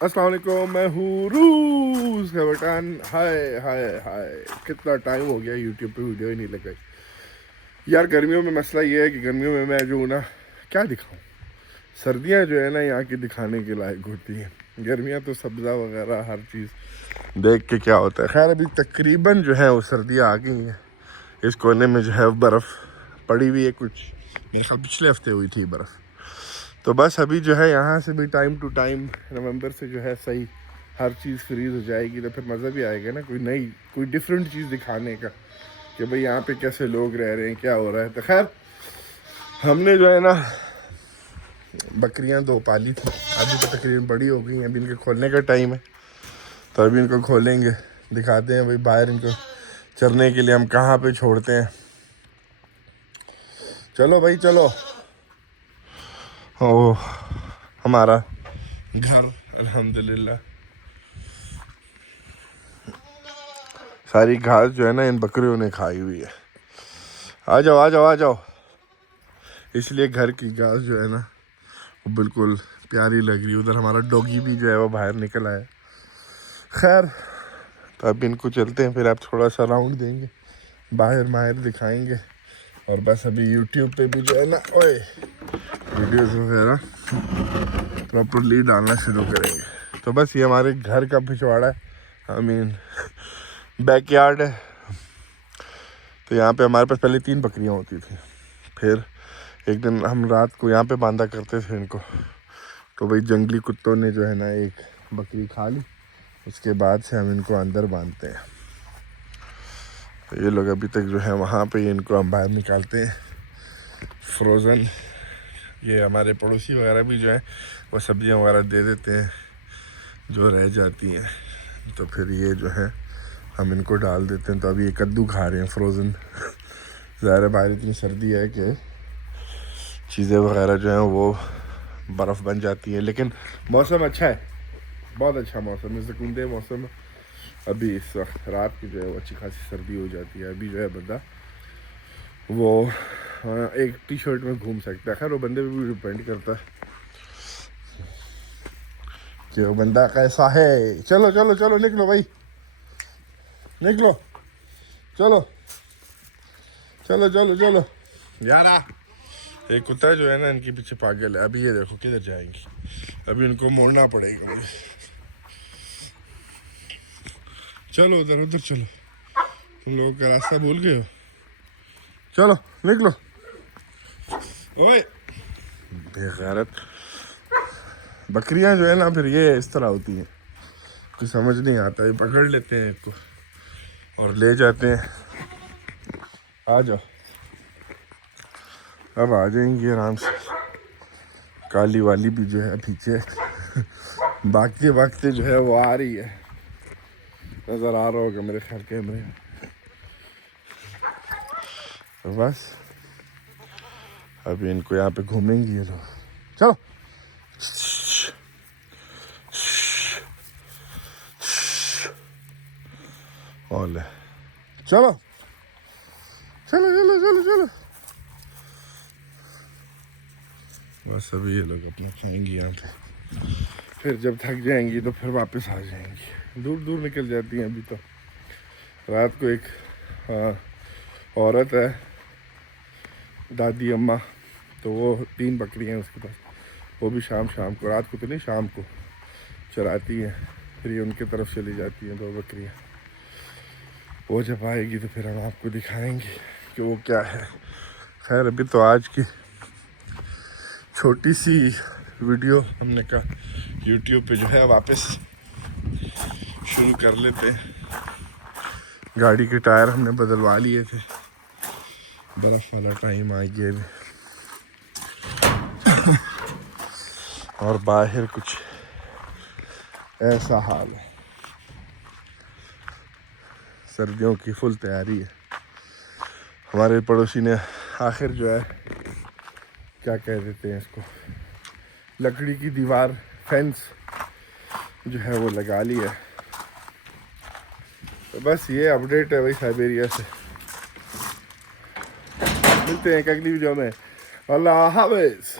अस्सलाम वालेकुम, मैं हूँ रूस का बटन। हाय हाय हाय, कितना टाइम हो गया यूट्यूब पे वीडियो ही नहीं लगाई यार। गर्मियों में मसला ये है कि गर्मियों में मैं जो हूँ ना, क्या दिखाऊँ। सर्दियाँ जो है ना यहाँ की दिखाने के लायक होती हैं। गर्मियाँ तो सब्ज़ा वगैरह हर चीज़ देख के क्या होता है। खैर अभी तकरीबन जो है वो सर्दियाँ आ गई हैं। इस कोने में जो है बर्फ़ पड़ी हुई है, कुछ मेरे ख्याल पिछले हफ्ते हुई थी बर्फ़। तो बस अभी जो है यहाँ से भी टाइम टू टाइम नवंबर से जो है सही हर चीज़ फ्रीज हो जाएगी, तो फिर मज़ा भी आएगा ना, कोई डिफरेंट चीज़ दिखाने का कि भाई यहाँ पे कैसे लोग रह रहे हैं, क्या हो रहा है। तो खैर हमने जो है ना बकरियाँ 2 पाली थी, अभी तो तकरीबन बड़ी हो गई हैं। अभी इनके खोलने का टाइम है, तो अभी इनको खोलेंगे, दिखाते हैं भाई बाहर इनको चरने के लिए हम कहाँ पे छोड़ते हैं। चलो भाई चलो। ओ हमारा घर अल्हम्दुलिल्लाह सारी घास जो है ना इन बकरियों ने खाई हुई है। आ जाओ आ जाओ आ जाओ। इसलिए घर की घास जो है ना वो बिल्कुल प्यारी लग रही है। उधर हमारा डॉगी भी जो है वो बाहर निकल आया। खैर तो अब इनको चलते हैं, फिर आप थोड़ा सा राउंड देंगे, बाहर माहिर दिखाएंगे, और बस अभी यूट्यूब पे भी जो है ना ओए वीडियोस वगैरह प्रॉपरली डालना शुरू करेंगे। तो बस ये हमारे घर का पिछवाड़ा है, आई मीन बैकयार्ड है। तो यहाँ पे हमारे पास पहले 3 बकरियाँ होती थी। फिर एक दिन हम रात को यहाँ पे बांधा करते थे इनको, तो भाई जंगली कुत्तों ने जो है ना एक बकरी खा ली। उसके बाद से हम इनको अंदर बांधते हैं। तो ये लोग अभी तक जो है वहाँ पे इनको हम बाहर निकालते हैं फ्रोज़न। ये हमारे पड़ोसी वगैरह भी जो है वो सब्जियाँ वगैरह दे देते हैं जो रह जाती हैं, तो फिर ये जो है हम इनको डाल देते हैं। तो अभी ये कद्दू खा रहे हैं फ्रोज़न। ज़ाहिर बाहर इतनी सर्दी है कि चीज़ें वगैरह जो हैं वो बर्फ़ बन जाती है, लेकिन मौसम अच्छा है, बहुत अच्छा मौसम है, सुकूनदेह मौसम है। अभी इस वक्त रात की जो है वो अच्छी खासी सर्दी हो जाती है। अभी जो है बंदा वो एक टी शर्ट में घूम सकता है। खैर वो बंदे पे भी डिपेंड करता है कि वो बंदा कैसा है। चलो चलो चलो निकलो भाई, निकलो, चलो चलो चलो चलो यार। एक कुत्ता जो है ना इनके पीछे पागल है। अभी ये देखो किधर जाएंगी, अभी इनको मोड़ना पड़ेगा मुझे। चलो उधर उधर चलो, तुम लोगों का रास्ता भूल गए हो। चलो निकलो। ओए बेगैरत बकरियां जो है ना फिर ये इस तरह होती हैं, कुछ समझ नहीं आता, ये पकड़ लेते हैं इसको और ले जाते हैं। आ जाओ, अब आ जाएंगी आराम से। काली वाली भी जो है पीछे भागते भागते जो है वो आ रही है, नज़र आ रहा होगा मेरे ख्याल कैमरे में। तो बस अभी इनको यहाँ पे घूमेंगी ये लोग। चलो ओले, चलो चलो चलो चलो चलो। बस अभी ये लोग अपना खाएंगी यहाँ पे, फिर जब थक जाएंगी तो फिर वापस आ जाएंगी। दूर दूर निकल जाती हैं। अभी तो रात को एक औरत है, दादी अम्मा, तो वो 3 बकरियाँ हैं उसके पास। वो भी शाम शाम को, रात को तो नहीं शाम को चराती हैं। फिर ये उनके तरफ चली जाती हैं 2 बकरियाँ। वो जब आएगी तो फिर हम आपको दिखाएंगे कि वो क्या है। खैर अभी तो आज की छोटी सी वीडियो हमने कहा यूट्यूब पे जो है वापस शुरू कर लेते हैं। गाड़ी के टायर हमने बदलवा लिए थे, बर्फ़ वाला टाइम आ गया भी, और बाहर कुछ ऐसा हाल है। सर्दियों की फुल तैयारी है। हमारे पड़ोसी ने आखिर जो है क्या कह देते हैं इसको, लकड़ी की दीवार फेंस जो है वो लगा ली है। तो बस ये अपडेट है भाई साइबेरिया से। मिलते हैं एक अगली वीडियो में। अल्लाह हाफ़िज़।